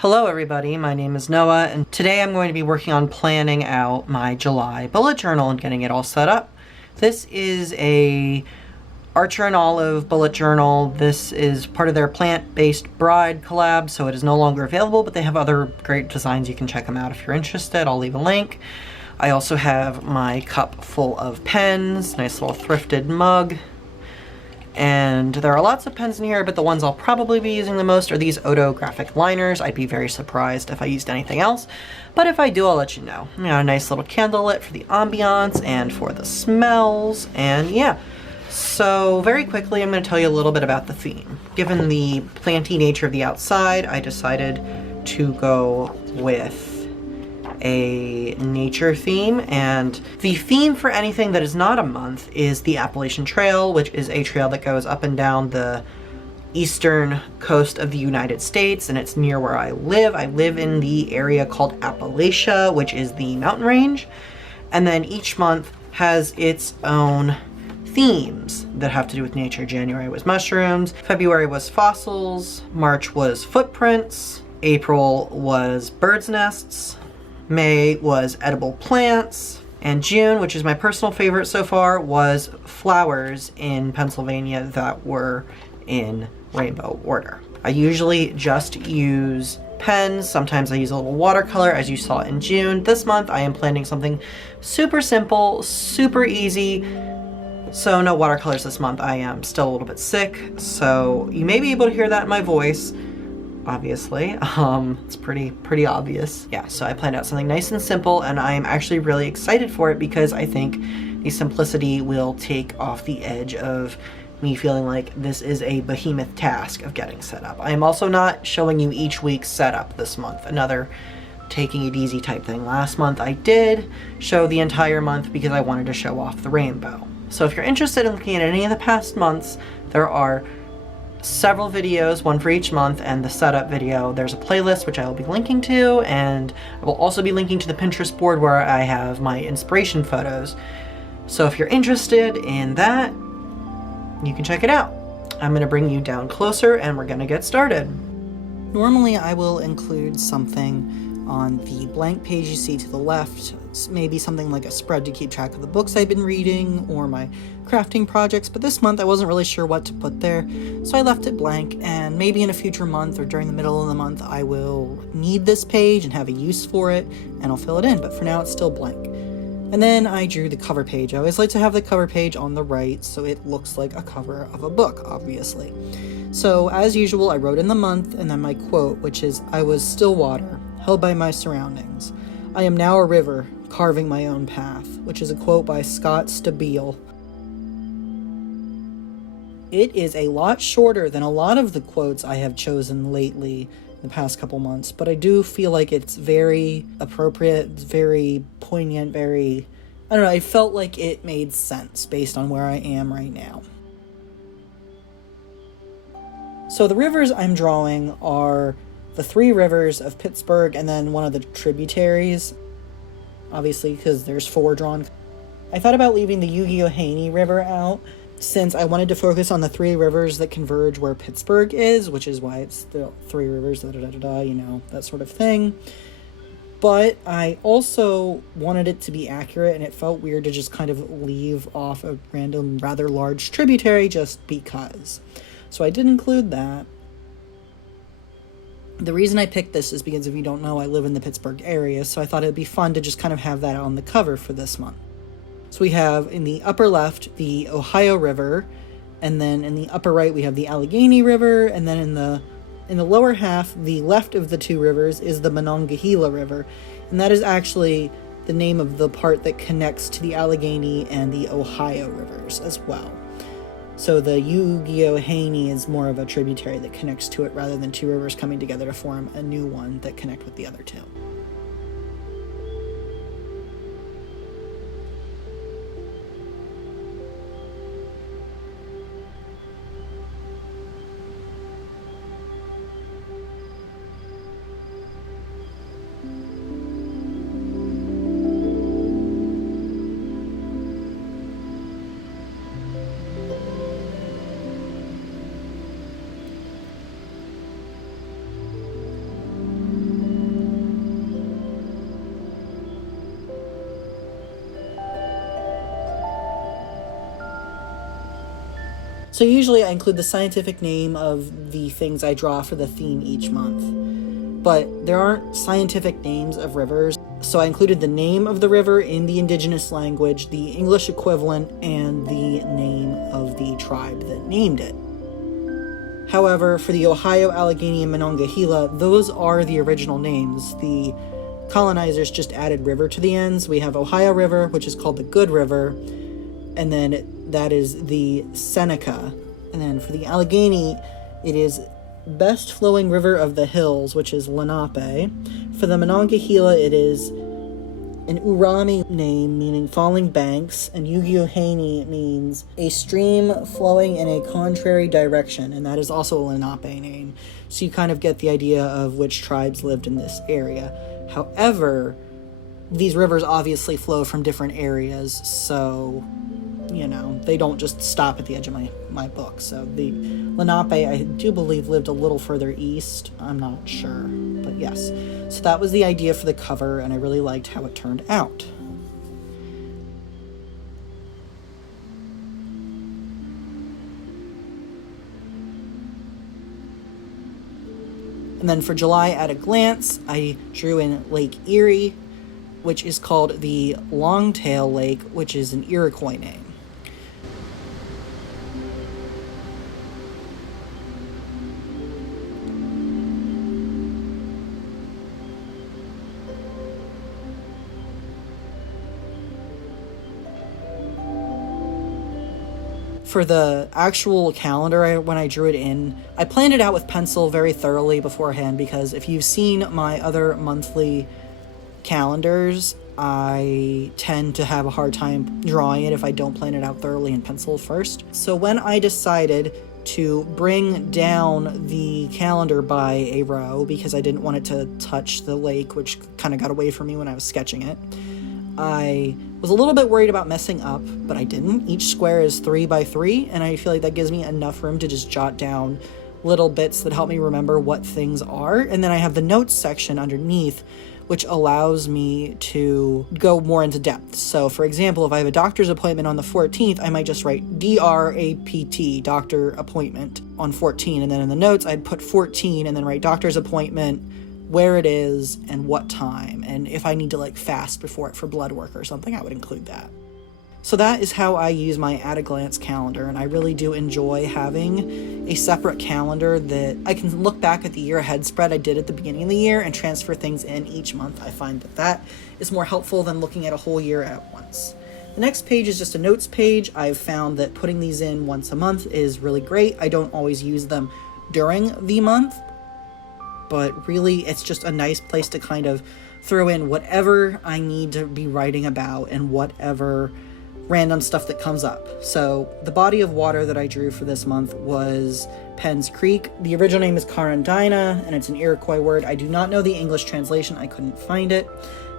Hello everybody, my name is Noah, and today I'm going to be working on planning out my July bullet journal and getting it all set up. This is a Archer and Olive bullet journal. This is part of their plant-based bride collab, so it is no longer available, but they have other great designs. You can check them out if you're interested. I'll leave a link. I also have my cup full of pens, nice little thrifted mug. And there are lots of pens in here, but the ones I'll probably be using the most are these Odo graphic liners. I'd be very surprised if I used anything else, but if I do, I'll let you know. You know, a nice little candle lit for the ambiance and for the smells, and yeah. So very quickly, I'm going to tell you a little bit about the theme. Given the planty nature of the outside, I decided to go with a nature theme, and the theme for anything that is not a month is the Appalachian Trail, which is a trail that goes up and down the eastern coast of the United States, and it's near where I live. I live in the area called Appalachia, which is the mountain range, and then each month has its own themes that have to do with nature. January was mushrooms, February was fossils, March was footprints, April was birds' nests, May was edible plants, and June, which is my personal favorite so far, was flowers in Pennsylvania that were in rainbow order. I usually just use pens. Sometimes I use a little watercolor, as you saw in June. This month I am planning something super simple, super easy. So no watercolors this month. I am still a little bit sick, so you may be able to hear that in my voice. Obviously, it's pretty obvious. Yeah, so I planned out something nice and simple, and I am actually really excited for it because I think the simplicity will take off the edge of me feeling like this is a behemoth task of getting set up. I am also not showing you each week's setup this month, another taking it easy type thing. Last month I did show the entire month because I wanted to show off the rainbow. So if you're interested in looking at any of the past months, there are several videos, one for each month, and the setup video. There's a playlist which I will be linking to, and I will also be linking to the Pinterest board where I have my inspiration photos. So if you're interested in that, you can check it out. I'm going to bring you down closer and we're going to get started. Normally I will include something on the blank page you see to the left, maybe something like a spread to keep track of the books I've been reading or my crafting projects, but this month I wasn't really sure what to put there, so I left it blank, and maybe in a future month or during the middle of the month I will need this page and have a use for it, and I'll fill it in, but for now it's still blank. And then I drew the cover page. I always like to have the cover page on the right so it looks like a cover of a book, obviously. So as usual, I wrote in the month and then my quote, which is, "I was still water, held by my surroundings. I am now a river, carving my own path," which is a quote by Scott Stabile. It is a lot shorter than a lot of the quotes I have chosen lately the past couple months, but I do feel like it's very appropriate, very poignant, I don't know, I felt like it made sense based on where I am right now. So the rivers I'm drawing are the three rivers of Pittsburgh and then one of the tributaries, obviously because there's four drawn. I thought about leaving the Ugiyohane River out since I wanted to focus on the three rivers that converge where Pittsburgh is, which is why it's the three rivers, you know, that sort of thing. But I also wanted it to be accurate, and it felt weird to just kind of leave off a random, rather large tributary just because. So I did include that. The reason I picked this is because if you don't know, I live in the Pittsburgh area, so I thought it'd be fun to just kind of have that on the cover for this month. So we have in the upper left the Ohio River, and then in the upper right we have the Allegheny River, and then in the lower half, the left of the two rivers is the Monongahela River, and that is actually the name of the part that connects to the Allegheny and the Ohio rivers as well. So the Ugiyohane is more of a tributary that connects to it rather than two rivers coming together to form a new one that connect with the other two. So usually I include the scientific name of the things I draw for the theme each month. But there aren't scientific names of rivers, so I included the name of the river in the indigenous language, the English equivalent, and the name of the tribe that named it. However, for the Ohio, Allegheny, and Monongahela, those are the original names. The colonizers just added river to the ends. We have Ohio River, which is called the Good River, and then that is the Seneca. And then for the Allegheny, it is Best Flowing River of the Hills, which is Lenape. For the Monongahela, it is an Urami name meaning falling banks, and Uguaheni means a stream flowing in a contrary direction, and that is also a Lenape name. So you kind of get the idea of which tribes lived in this area. However, these rivers obviously flow from different areas, so, they don't just stop at the edge of my book. So the Lenape, I do believe, lived a little further east. I'm not sure, but yes. So that was the idea for the cover, and I really liked how it turned out. And then for July at a glance, I drew in Lake Erie, which is called the Longtail Lake, which is an Iroquois name. For the actual calendar, when I drew it in, I planned it out with pencil very thoroughly beforehand, because if you've seen my other monthly calendars, I tend to have a hard time drawing it if I don't plan it out thoroughly in pencil first. So when I decided to bring down the calendar by a row, because I didn't want it to touch the lake, which kind of got away from me when I was sketching it, I was a little bit worried about messing up, but I didn't. Each square is 3 by 3, and I feel like that gives me enough room to just jot down little bits that help me remember what things are. And then I have the notes section underneath, which allows me to go more into depth. So for example, if I have a doctor's appointment on the 14th, I might just write DRAPT, doctor appointment, on 14. And then in the notes, I'd put 14 and then write doctor's appointment, where it is, and what time. And if I need to fast before it for blood work or something, I would include that. So that is how I use my at-a-glance calendar, and I really do enjoy having a separate calendar that I can look back at the year ahead spread I did at the beginning of the year and transfer things in each month. I find that is more helpful than looking at a whole year at once. The next page is just a notes page. I've found that putting these in once a month is really great. I don't always use them during the month, but really it's just a nice place to kind of throw in whatever I need to be writing about and whatever random stuff that comes up. So the body of water that I drew for this month was Penn's Creek. The original name is Carandina, and it's an Iroquois word. I do not know the English translation. I couldn't find it.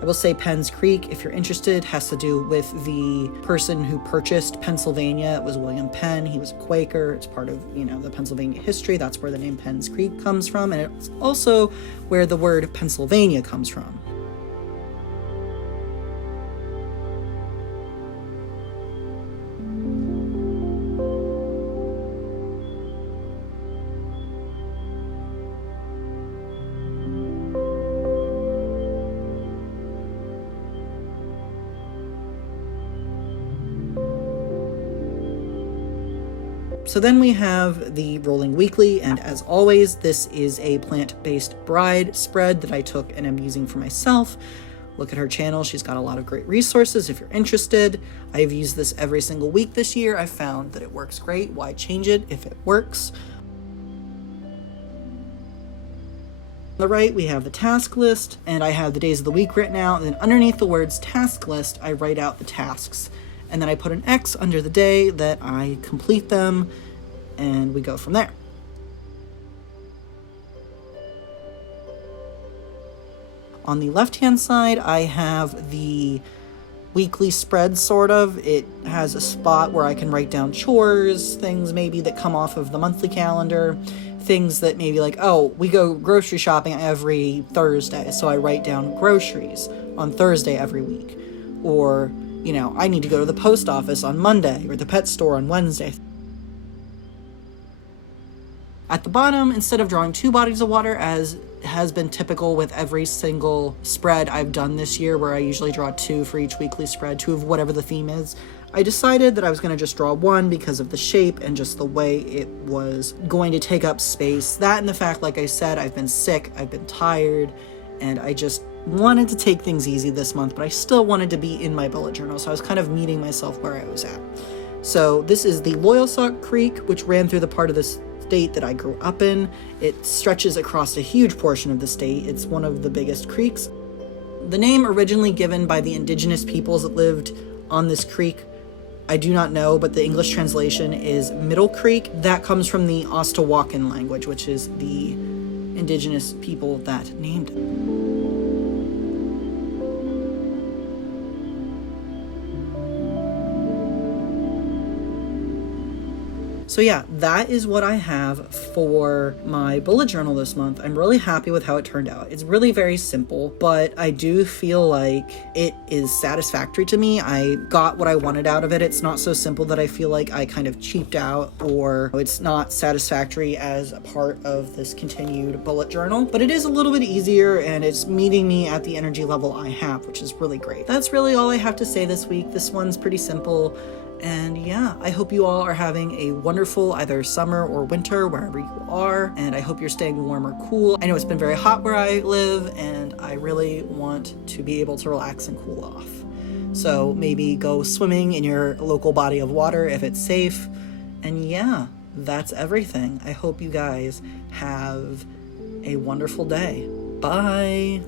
I will say Penn's Creek, if you're interested, has to do with the person who purchased Pennsylvania. It was William Penn. He was a Quaker. It's part of, the Pennsylvania history. That's where the name Penn's Creek comes from, and it's also where the word Pennsylvania comes from. So then we have the Rolling Weekly, and as always, this is a plant-based bride spread that I took and am using for myself. Look at her channel. She's got a lot of great resources if you're interested. I've used this every single week this year. I've found that it works great. Why change it if it works? On the right, we have the task list, and I have the days of the week written out. And then underneath the words task list, I write out the tasks. And then I put an X under the day that I complete them, and we go from there. On the left-hand side, I have the weekly spread, sort of. It has a spot where I can write down chores, things maybe that come off of the monthly calendar, things that maybe we go grocery shopping every Thursday, so I write down groceries on Thursday every week. Or I need to go to the post office on Monday or the pet store on Wednesday. At the bottom, instead of drawing 2 bodies of water, as has been typical with every single spread I've done this year, where I usually draw 2 for each weekly spread, 2 of whatever the theme is, I decided that I was going to just draw 1 because of the shape and just the way it was going to take up space. That and the fact, like I said, I've been sick, I've been tired, and I just wanted to take things easy this month, but I still wanted to be in my bullet journal, so I was kind of meeting myself where I was at. So this is the Loyalsock Creek, which ran through the part of the state that I grew up in. It stretches across a huge portion of the state. It's one of the biggest creeks. The name originally given by the indigenous peoples that lived on this creek, I do not know, but the English translation is Middle Creek. That comes from the Ostawakan language, which is the indigenous people that named it. So yeah, that is what I have for my bullet journal this month. I'm really happy with how it turned out. It's really very simple, but I do feel like it is satisfactory to me. I got what I wanted out of it. It's not so simple that I feel like I kind of cheaped out or it's not satisfactory as a part of this continued bullet journal, but it is a little bit easier and it's meeting me at the energy level I have, which is really great. That's really all I have to say this week. This one's pretty simple. And yeah, I hope you all are having a wonderful either summer or winter wherever you are, and I hope you're staying warm or cool. I know it's been very hot where I live, and I really want to be able to relax and cool off. So maybe go swimming in your local body of water if it's safe. And yeah, that's everything. I hope you guys have a wonderful day. Bye!